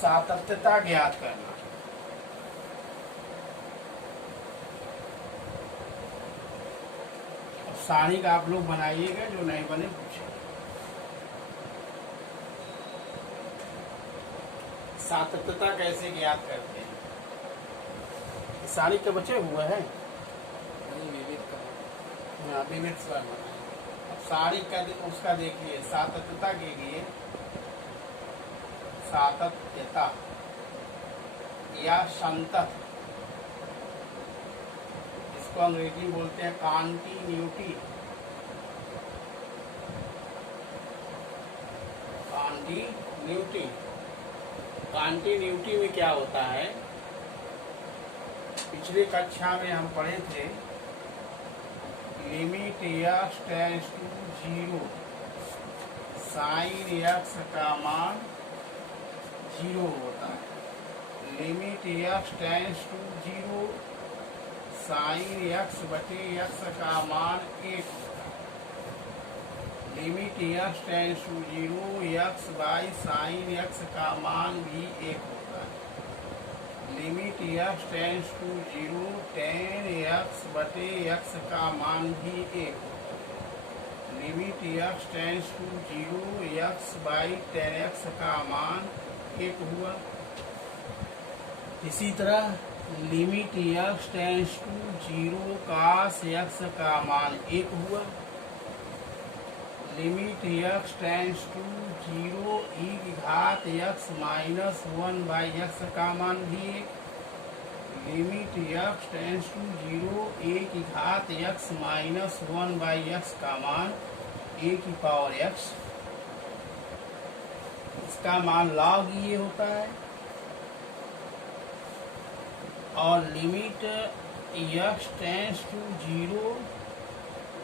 सातत्यता ज्ञात करना। अब सारणी का आप लोग बनाइएगा, जो नहीं बने पूछे। सातत्यता कैसे ज्ञात करते हैं? सारणी के बचे हुए हैं, हाँ विविध स्वर बनाए। अब सारणी का उसका देखिए, सातत्यता के लिए सातत्यता या संतत, इसको अंग्रेजी में बोलते हैं कॉन्टिन्यूटी। कॉन्टिन्यूटी, कॉन्टिन्यूटी में क्या होता है, पिछले कक्षा में हम पढ़े थे, limit x tends to 0, sine x का मान 0 होता है। Limit x tends to 0, sine x बटे x का मान 1 होता है। Limit x tends to 0, x by sine x का मान भी 1 होता है। Limit x tends to 0, tan x बटे x का मान भी 1 होता है। Limit x tends to 0, x by tan x का मान 1 हुआ। इसी तरह limit x tends to 0, cos x का मान 1 हुआ। Limit x tends to 0, e की घात x माइनस 1 बाई x का मान भी 1। Limit x tends to 0, a की घात x माइनस 1 बाई x का मान a की पावर x, इसका मान log ये होता है। और limit x tends to 0,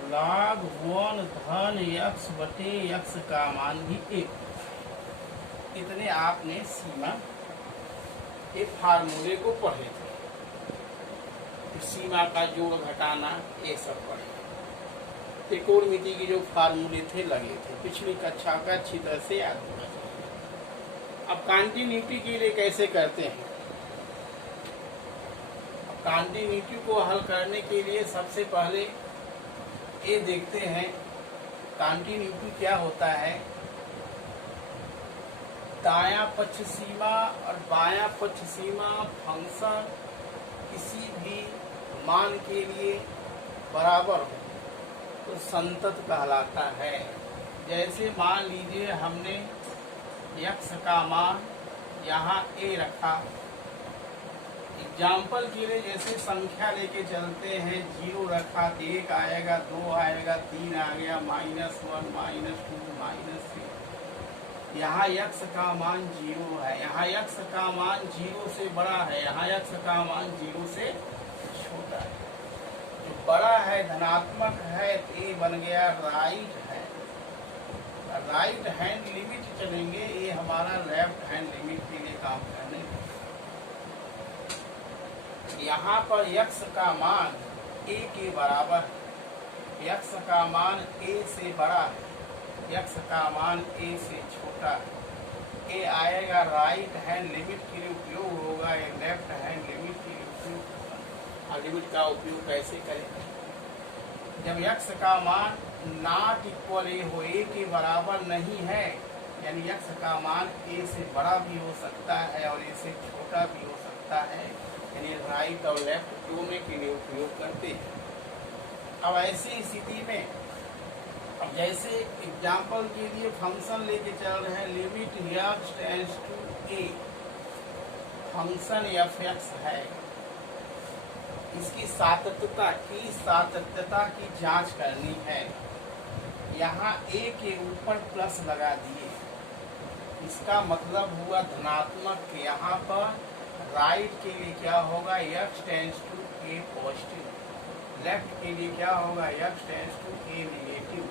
log 1 धन x बटे x का मान भी 1 होता है। इतने आपने सीमा के फार्मूले को पढ़े थे। सीमा का जोड़ घटाना ये सब पढ़े। त्रिकोणमिति के जो फार्मूले थे लगे थे, पिछली कक्षा का अच्छी तरह से याद होना चाहिए। अब कॉन्टिन्यूटी के लिए कैसे करते हैं? अब कॉन्टिन्यूटी को हल करने के लिए सबसे पहले ये देखते हैं कॉन्टिन्यूटी क्या होता है। दायां पक्ष सीमा और बायां पक्ष सीमा फंक्शन किसी भी मान के लिए बराबर हो तो संतत कहलाता है। जैसे मान लीजिए हमने x का मान यहाँ a रखा, एग्जाम्पल के लिए जैसे संख्या लेके चलते हैं, 0 रखा तो 1 आएगा, 2 आएगा, 3 आ गया, -1, -2, -3। यहाँ x का मान 0 है, यहाँ x का मान 0 से बड़ा है, यहाँ x का मान 0 से छोटा है। जो बड़ा है धनात्मक है तो ये बन गया right hand. Right hand limit चलेंगे, ये हमारा लेफ्ट हैंड लिमिट के लिए काम करने। यहाँ पर x का मान a के बराबर, x का मान a से बड़ा है, x का मान a से छोटा है। a आएगा राइट हैंड लिमिट के लिए उपयोग होगा, ये लेफ्ट हैंड लिमिट के लिए उपयोग होगा। लिमिट का उपयोग कैसे करें? जब x का मान नॉट इक्वल a हो, a के बराबर नहीं है, यानी x का मान a से बड़ा भी हो सकता है और a से छोटा भी हो सकता है, यानी राइट और लेफ्ट दोनों के लिए उपयोग करते हैं। अब ऐसी स्थिति में, अब जैसे एग्जाम्पल के लिए फंक्शन लेके चल रहे हैं, limit x tends to a, function f(x) है, इसकी सातत्यता की जांच करनी है। यहाँ a के ऊपर प्लस लगा दिए, इसका मतलब हुआ धनात्मक। यहाँ पर राइट के लिए क्या होगा, x tends to a positive, left के लिए क्या होगा, x tends to a negative.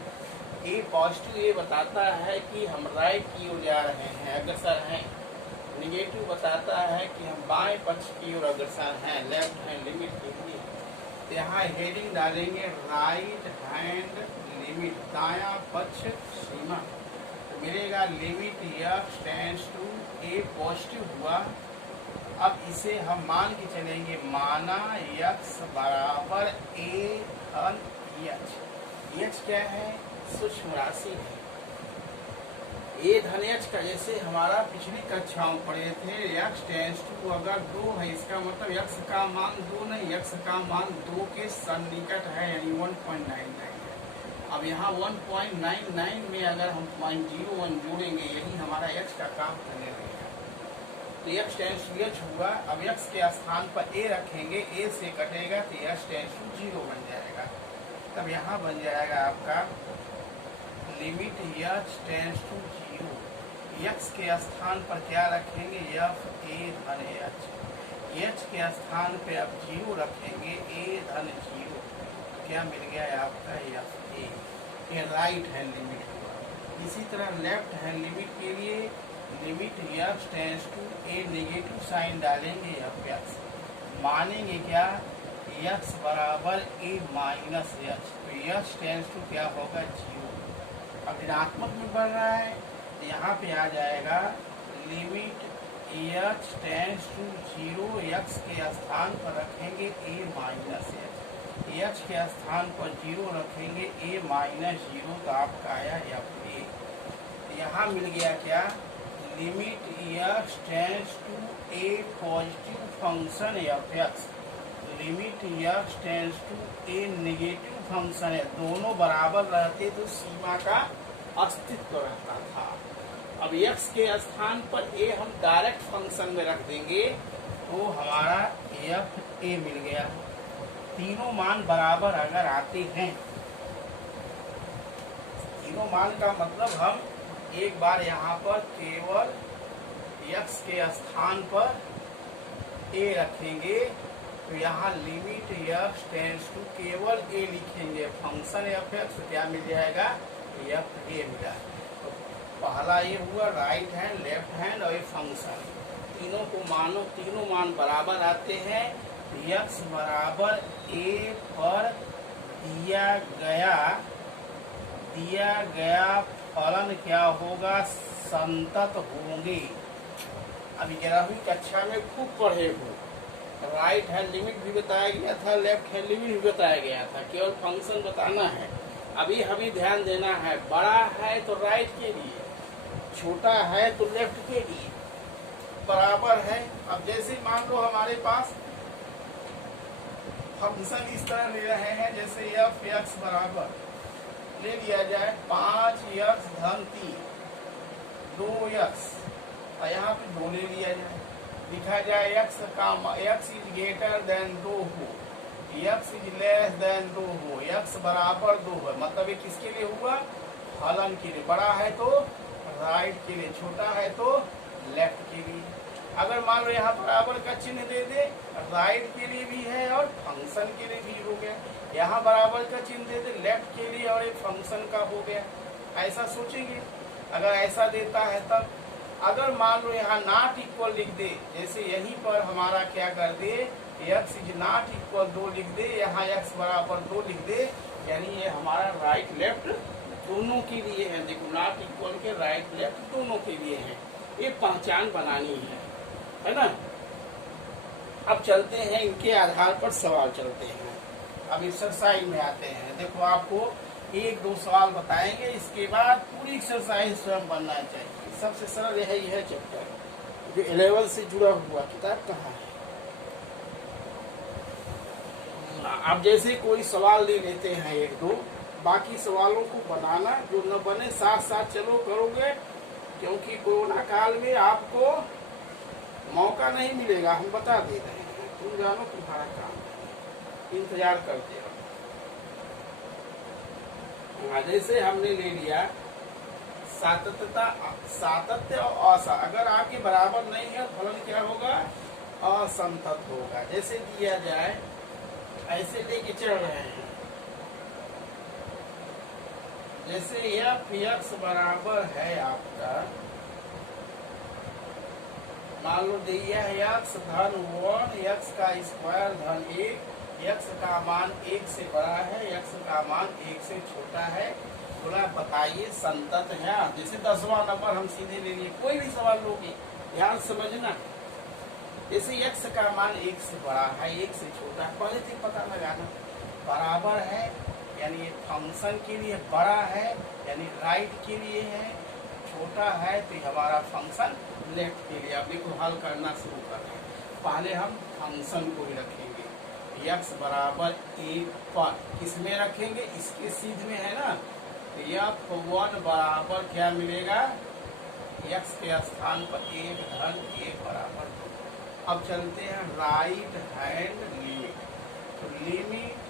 a positive ये बताता है कि हम राइट की ओर जा रहे हैं, अग्रसर हैं। नेगेटिव बताता है कि हम बाएं पक्ष की ओर अग्रसर हैं, लेफ्ट हैंड लिमिट के लिए। तो यहाँ हेडिंग डालेंगे राइट हैंड लिमिट, दायां पक्ष सीमा। तो मिलेगा limit x tends to A positive हुआ। अब इसे हम मान के चलेंगे, माना x बराबर a धन h। h क्या है? सूक्ष्म राशि है। a धन h का जैसे हमारा पिछली कक्षाओं पढ़े थे, x टेंड्स टू अगर 2 है, इसका मतलब x का मान 2 नहीं, x का मान 2 के सन्निकट है, यानी 1.99 है। अब यहाँ 1.99 में अगर हम 0.01 जोड़ेंगे, यही हमारा x का काम करने लगेगा। तो x टेंड्स टू h हुआ। अब x के स्थान पर a रखेंगे, a से कटेगा तो h टेंड्स टू 0 बन जाएगा। तब यहाँ बन जाएगा आपका limit h tends to 0। x के स्थान पर क्या रखेंगे? f a धन h। h के स्थान पे अब 0 रखेंगे, a धन 0। क्या मिल गया है आपका? f a। ये राइट हैंड लिमिट हुआ। इसी तरह लेफ्ट हैंड लिमिट के लिए limit x tends to a negative sign डालेंगे, f x मानेंगे क्या? x बराबर a माइनस h। तो h टेंड्स टू क्या होगा? 0। अब ऋणात्मक में बढ़ रहा है तो यहाँ पे आ जाएगा limit h tends to 0। x के स्थान पर रखेंगे a माइनस h, h के स्थान पर 0 रखेंगे a माइनस 0, तो आपका आया f a। तो यहाँ मिल गया क्या? Limit h tends to a positive function f x, limit h tends to a negative function है। दोनों बराबर रहते तो सीमा का अस्तित्व रहता था। अब x के स्थान पर a हम डायरेक्ट फंक्शन में रख देंगे तो हमारा f a मिल गया। तीनों मान बराबर अगर आते हैं, तीनों मान का मतलब हम एक बार यहाँ पर केवल x के स्थान पर a रखेंगे, तो यहाँ लिमिट x टेंड्स टू केवल a लिखेंगे, फंक्शन f x क्या मिल जाएगा? f a मिला। तो पहला ये हुआ राइट हैंड, लेफ्ट हैंड और ये फंक्शन, तीनों को मानो, तीनों मान बराबर आते हैं। x बराबर a पर दिया गया फलन क्या होगा? संतत होंगे। अभी 11वीं कक्षा में खूब पढ़े हो, राइट हैंड लिमिट भी बताया गया था, लेफ्ट हैंड लिमिट भी बताया गया था, केवल फंक्शन बताना है। अभी हमें ध्यान देना है, बड़ा है तो राइट के लिए, छोटा है तो लेफ्ट के लिए, बराबर है। अब जैसे मान लो हमारे पास फंक्शन इस तरह ले रहे हैं, जैसे f x बराबर ले लिया जाए 5x धन 3 2x, और यहाँ पे 2 ले लिया जाए, लिखा जाए x इज ग्रेटर देन 2 हो, x इज लेस देन 2 हो, x बराबर 2 है। मतलब ये किसके लिए हुआ? फलन के लिए। बड़ा है तो राइट के लिए, छोटा है तो लेफ्ट के लिए। अगर मान लो यहाँ बराबर का चिन्ह दे दे, राइट के लिए भी है और फंक्शन के लिए भी हो गया। यहाँ बराबर का चिन्ह दे दे, लेफ्ट के लिए और एक फंक्शन का हो गया। ऐसा सोचेंगे अगर ऐसा देता है तब। अगर मान लो यहाँ नॉट इक्वल लिख दे, जैसे यहीं पर हमारा क्या कर दे, x इज नॉट इक्वल 2 लिख दे, यहाँ x बराबर 2 लिख दे, यानी ये हमारा राइट लेफ्ट दोनों के लिए है। देखो नॉट इक्वल के राइट लेफ्ट दोनों के लिए है, ये पहचान बनानी है ना। अब चलते हैं इनके आधार पर सवाल चलते हैं। अब एक्सरसाइज में आते हैं। देखो आपको 1-2 सवाल बताएंगे, इसके बाद पूरी एक्सरसाइज स्वयं बनना चाहिए। सबसे सरल यही है चैप्टर जो 11 से जुड़ा हुआ। किताब कहाँ है? अब जैसे कोई सवाल ले लेते हैं 1-2, बाकी सवालों को बनाना, जो न बने साथ साथ चलो करोगे, क्योंकि कोरोना काल में आपको मौका नहीं मिलेगा। हम बता दे रहे हैं, तुम जानो तुम्हारा काम है, इंतजार करते रहो। जैसे हमने ले लिया सातत्य और असा, अगर आपके बराबर नहीं है फलन क्या होगा? असंतत होगा। जैसे दिया जाए, ऐसे लेके चल रहे हैं, जैसे f x बराबर है आपका, मान लो दिया है x धन 1, x का स्क्वायर धन 1, x का मान 1 से बड़ा है, x का मान 1 से छोटा है, बोला बताइए संतत है। जैसे 10वां नंबर हम सीधे ले लिए, कोई भी सवाल लोगे ध्यान समझना। जैसे x का मान 1 से बड़ा है, 1 से छोटा है, पहले से पता लगाना। बराबर है यानी ये फंक्शन के लिए बड़ा है, यानी राइट के लिए है। छोटा है तो हमारा फंक्शन लेफ्ट के लिए। अब देखो हल करना शुरू करते हैं। पहले हम फंक्शन को ही रखेंगे, x बराबर 1 पर किस में रखेंगे, इसके सीध में है ना। तो f1 बराबर क्या मिलेगा, x के स्थान पर 1 धन 1 बराबर 2। अब चलते हैं राइट हैंड लिमिट। तो लिमिट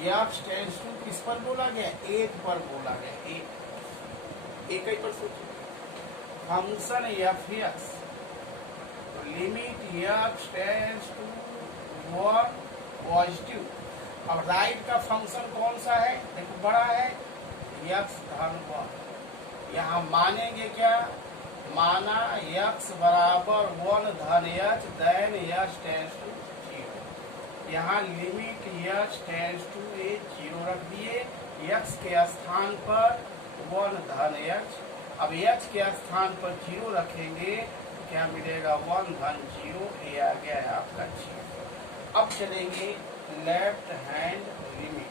f टेंड्स टू किस पर बोला गया, 1 पर बोला गया। एक ही पर सोचो फंक्शन f(x), तो limit f tends to 1 positive. अब राइट का फंक्शन कौन सा है, देखो बड़ा है, x धन 1। यहाँ मानेंगे क्या, माना x बराबर 1 धन h then h tends to 0। यहाँ लिमिट h टेंड्स टू 0 रख दिए, x के स्थान पर 1 धन h। अब h के स्थान पर 0 रखेंगे क्या मिलेगा, 1 धन 0, ये आ गया है आपका 0। अब चलेंगे left hand limit.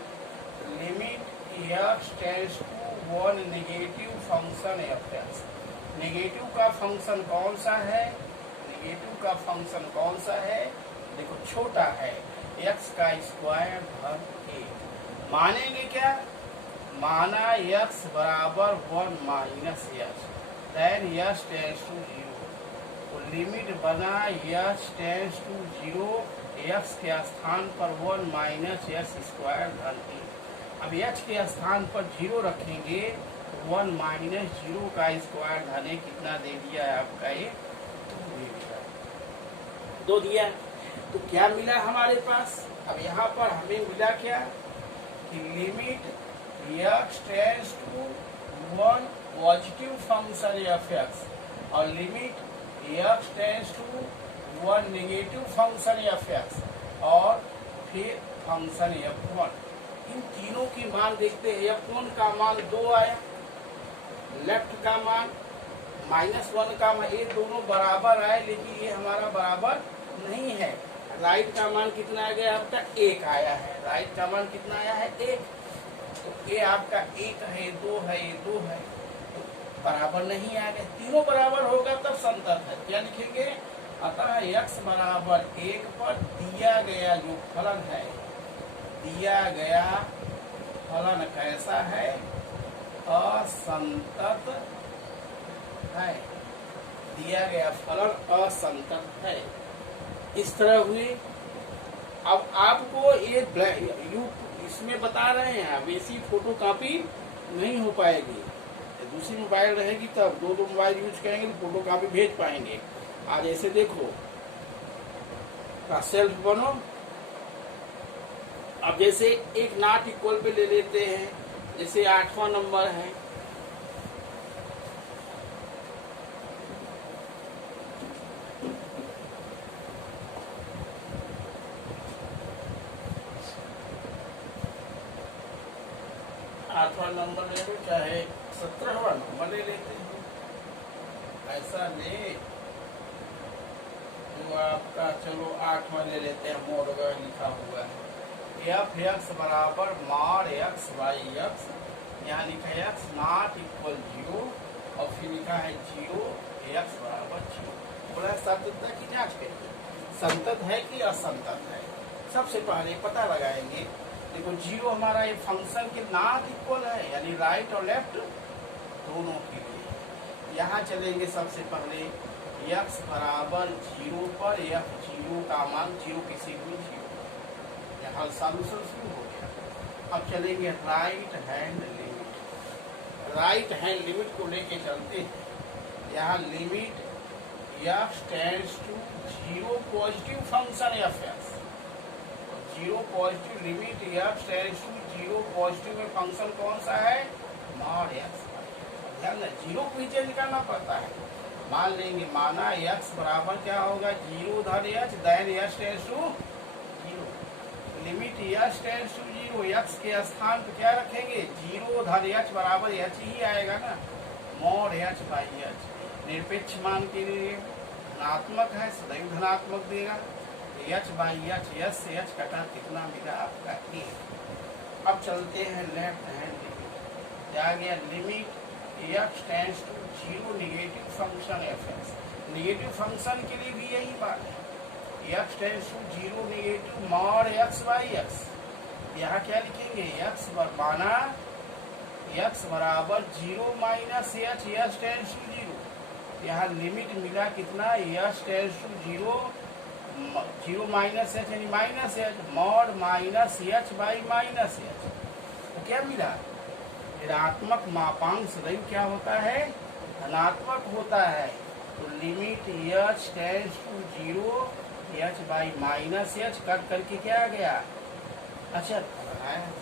Limit h tends to 1 negative function f(x). Negative का फंक्शन कौन सा है, नेगेटिव का फंक्शन कौन सा है, देखो छोटा है, x का स्क्वायर धन 1। मानेंगे क्या, माना x बराबर 1 minus h then h tends to 0। तो लिमिट बना h टेंड्स टू 0, x के स्थान पर 1 माइनस h स्क्वायर धन 1। अब h के स्थान पर 0 रखेंगे, 1 माइनस 0 का स्क्वायर धन कितना दे दिया है आपका, ये 2 दिया है। तो क्या मिला हमारे पास, अब यहाँ पर हमें मिला क्या कि limit x tends to 1 positive function f(x) और limit x tends to 1 negative function f(x) और फिर फंक्शन f1। इन तीनों की मान देखते हैं। f1 का मान 2 आया, लेफ्ट का मान -1 का मान, ये दोनों बराबर आए, लेकिन ये हमारा बराबर नहीं है। राइट का मान कितना आ गया आपका, 1 आया है। राइट का मान कितना आया है, 1। तो ये आपका 1 है, 2 है, ये 2 है, तो बराबर नहीं आ गए। तीनों बराबर होगा तब संतत है। क्या लिखेंगे, अतः x बराबर 1 पर दिया गया जो फलन है, दिया गया फलन कैसा है, असंतत है। दिया गया फलन असंतत है। इस तरह हुई। अब आपको ये इसमें बता रहे हैं, अब ऐसी फोटो कॉपी नहीं हो पाएगी। दूसरी मोबाइल रहेगी तब 2 मोबाइल यूज करेंगे तो फोटो कॉपी भेज पाएंगे। आज ऐसे देखो का सेल्फ बनो। अब जैसे एक नॉट इक्वल पे ले लेते हैं, जैसे 8वां नंबर है, नंबर ले लो, चाहे 17वां नंबर ले लेते हैं, ऐसा ले तो आपका चलो 8वां ले लेते हैं, मोड वगैरह लिखा हुआ है। f(x) बराबर mod x बाई x, यहाँ लिखा है x नॉट इक्वल 0 और फिर लिखा है 0, x बराबर 0। बोला संततता की जांच करिए, संतत है कि असंतत है। सबसे पहले पता लगाएंगे, देखो 0 हमारा ये फंक्शन के नॉट इक्वल है, यानी राइट और लेफ्ट दोनों के लिए। यहाँ चलेंगे सबसे पहले x बराबर 0 पर f0 का मान 0 किसी भी 0, यहाँ सॉल्यूशन शुरू हो गया। अब चलेंगे right hand limit. Right hand limit को लेके चलते हैं। यहाँ limit f tends to 0 positive function f(x), 0 positive limit f tends to 0 positive में फंक्शन कौन सा है, mod x। ध्यान दें 0 को ही चेंज करना पड़ता है। मान लेंगे, माना x बराबर क्या होगा, 0 धन h then h tends to 0। Limit h tends to zero, x के स्थान पे क्या रखेंगे, जीरो धन यच बराबर यच ही आएगा ना, मॉड यच बाई यच। निरपेक्ष मान के लिए धनात्मक है, सदैव धनात्मक देगा। यच बाई यच, यच से यच कटा, कितना मिला आपका ए। अब चलते हैं लेफ्ट हैंड लिमिट। क्या गया, limit x tends to zero negative function f x. Negative function के लिए भी यही बात है, x tends to zero negative mod x by x. यहाँ क्या लिखेंगे, यक्स माना यक्स बराबर zero minus h, h tends to zero. यहाँ लिमिट मिला कितना, h tends to zero, zero minus h यानी minus h, mod minus h by minus h. तो क्या मिला, ऋणात्मक मापांक सदैव क्या होता है, धनात्मक होता है। तो limit h tends to zero h by minus h, cut करके क्या आ गया, अच्छा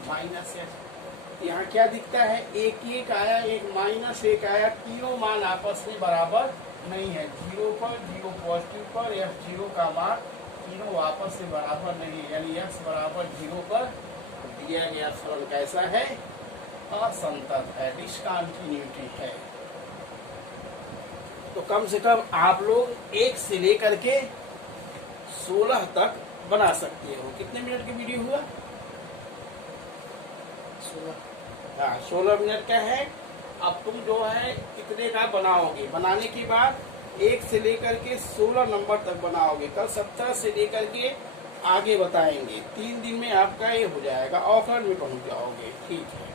माइनस एच। यहाँ क्या दिखता है, एक एक आया, एक माइनस एक आया, तीनों मान आपस में बराबर नहीं है। जीरो पर, जीरो पॉजिटिव पर, एफ जीरो का मान तीनों आपस में बराबर नहीं है, यानी एक्स बराबर जीरो पर दिया गया फलन कैसा है, असंतत है, डिसकंटिन्यूटी है। तो कम से कम आप लोग 1 से लेकर के 16 तक बना सकते हो। कितने मिनट की वीडियो हुआ, 16। हाँ 16 मिनट का है। अब तुम जो है कितने का बनाओगे, बनाने के बाद 1 से लेकर के 16 नंबर तक बनाओगे। कल 17 से लेकर के आगे बताएंगे। 3 दिन में आपका ये हो जाएगा, ऑफर में पहुंच जाओगे। ठीक है।